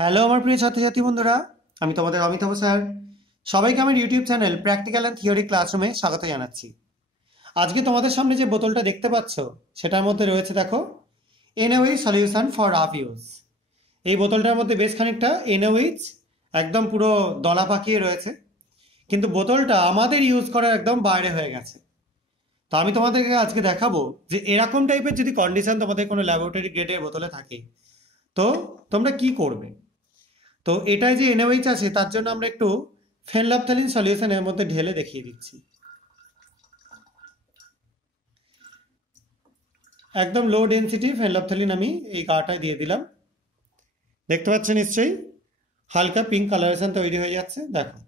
Hello আমার প্রিয় ছাত্রছাত্রী বন্ধুরা, আমি তোমাদের অমিতাভ স্যার। সবাইকে আমার YouTube channel practical and theory ক্লাসরুমে স্বাগত জানাচ্ছি। আজকে তোমাদের সামনে যে বোতলটা দেখতে পাচ্ছ সেটার মধ্যে রয়েছে দেখো NOH solution for rough use. এই বোতলটার মধ্যে বেশ খানিকটা এনওএইচ একদম পুরো দলা পাকিয়ে রয়েছে, কিন্তু বোতলটা আমাদের ইউজ করার একদম বাইরে হয়ে গেছে। তো আমি তোমাদেরকে আজকে দেখাবো যে এরকম টাইপের যদি কন্ডিশন তোমাদের কোনো ল্যাবরেটরি গ্রেডের বোতলে থাকে তো তোমরা কি করবে। তো এটাই যে এনওএইচ আছে তার জন্য আমরা একটু ফেনলাফথ্যালিন সলিউশন এর মধ্যে ঢেলে দেখিয়ে দিচ্ছি। একদম লো ডেন্সিটি ফেনলাফথ্যালিন আমি এই গাটায় দিয়ে দিলাম। দেখতে পাচ্ছেন নিশ্চয়ই হালকা পিঙ্ক কালারেশন তৈরি হয়ে যাচ্ছে, দেখো।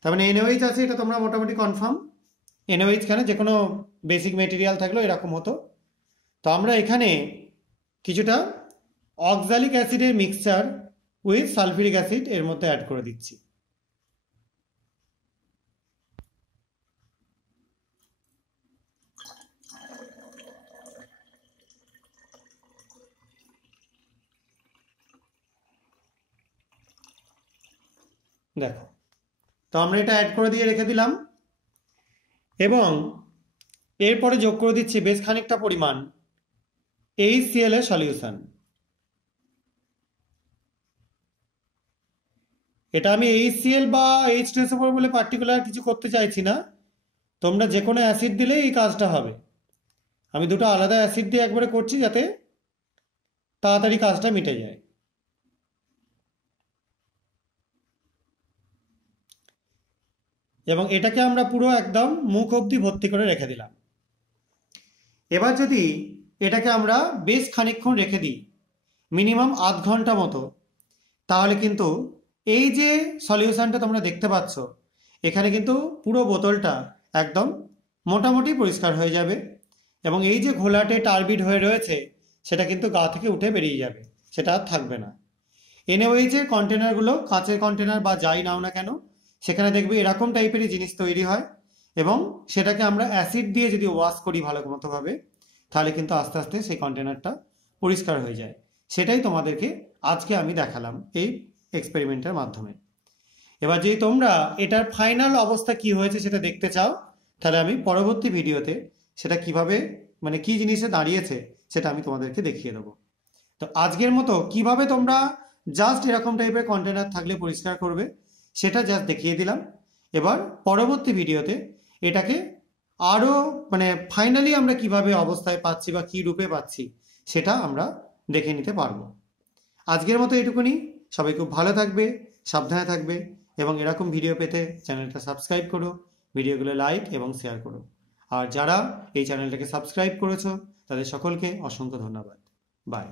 তার মানে এনওএইচ আছে, এটা তোমরা মোটামুটি কনফার্ম। এনওএইচ কেন, যে কোনো বেসিক মেটেরিয়াল থাকলেও এরকম হতো। তো আমরা এখানে কিছুটা অক্সালিক অ্যাসিডের মিক্সচার উইথ সালফিউরিক অ্যাসিড এর মধ্যে অ্যাড করে দিচ্ছি। দেখো, তো আমরা এটা অ্যাড করে দিয়ে রেখে দিলাম এবং এরপরে যোগ করে দিচ্ছি বেশ খানিকটা পরিমাণ HCl এর সলিউশন। এটা আমি HCl বা H2SO4 বলে পার্টিকুলার কিছু করতে চাইছি না, তোমরা যে কোনো অ্যাসিড দিলেই এই কাজটা হবে। আমি দুটো আলাদা অ্যাসিড দিয়ে একবারে করছি যাতে তাড়াতাড়ি কাজটা মিটে যায়। এবং এটাকে আমরা পুরো একদম মুখ অবধি ভর্তি করে রেখে দিলাম। এবার যদি এটাকে আমরা বেশ খানিকক্ষণ রেখে দিই, মিনিমাম আধ ঘন্টা মতো, তাহলে কিন্তু এই যে সলিউশনটা তোমরা দেখতে পাচ্ছ এখানে কিন্তু পুরো বোতলটা একদম মোটামুটি পরিষ্কার হয়ে যাবে এবং এই যে ঘোলাটে টার্বিড হয়ে রয়েছে সেটা কিন্তু গা থেকে উঠে বেরিয়ে যাবে, সেটা আর থাকবে না। এনওএইচ এর কন্টেনারগুলো কাঁচের কন্টেনার বা যাই নাও না কেন, সেখানে দেখবে এরকম টাইপেরই জিনিস তৈরি হয় এবং সেটাকে আমরা অ্যাসিড দিয়ে যদি ওয়াশ করি ভালো মতোভাবে, তাহলে কিন্তু আস্তে আস্তে সেই কন্টেনারটা পরিষ্কার হয়ে যায়। সেটাই তোমাদেরকে আজকে আমি দেখালাম এই এক্সপেরিমেন্টের মাধ্যমে। এবার যদি তোমরা এটার ফাইনাল অবস্থা কি হয়েছে সেটা দেখতে চাও, তাহলে আমি পরবর্তী ভিডিওতে সেটা কিভাবে মানে কি জিনিসে দাঁড়িয়েছে সেটা আমি তোমাদেরকে দেখিয়ে দেবো। তো আজকের মতো কিভাবে তোমরা জাস্ট এরকম টাইপের কন্টেনার থাকলে পরিষ্কার করবে সেটা জাস্ট দেখিয়ে দিলাম। এবার পরবর্তী ভিডিওতে এটাকে আরও মানে ফাইনালি আমরা কিভাবে অবস্থায় পাচ্ছি বা কী রূপে পাচ্ছি সেটা আমরা দেখে নিতে পারবো। আজকের মতো এটুকুনি। সবাই খুব ভালো থাকবে, সাবধানে থাকবে এবং এরকম ভিডিও পেতে চ্যানেলটা সাবস্ক্রাইব করো, ভিডিওগুলো লাইক এবং শেয়ার করো। আর যারা এই চ্যানেলটাকে সাবস্ক্রাইব করেছো তাদের সকলকে অসংখ্য ধন্যবাদ। বাই।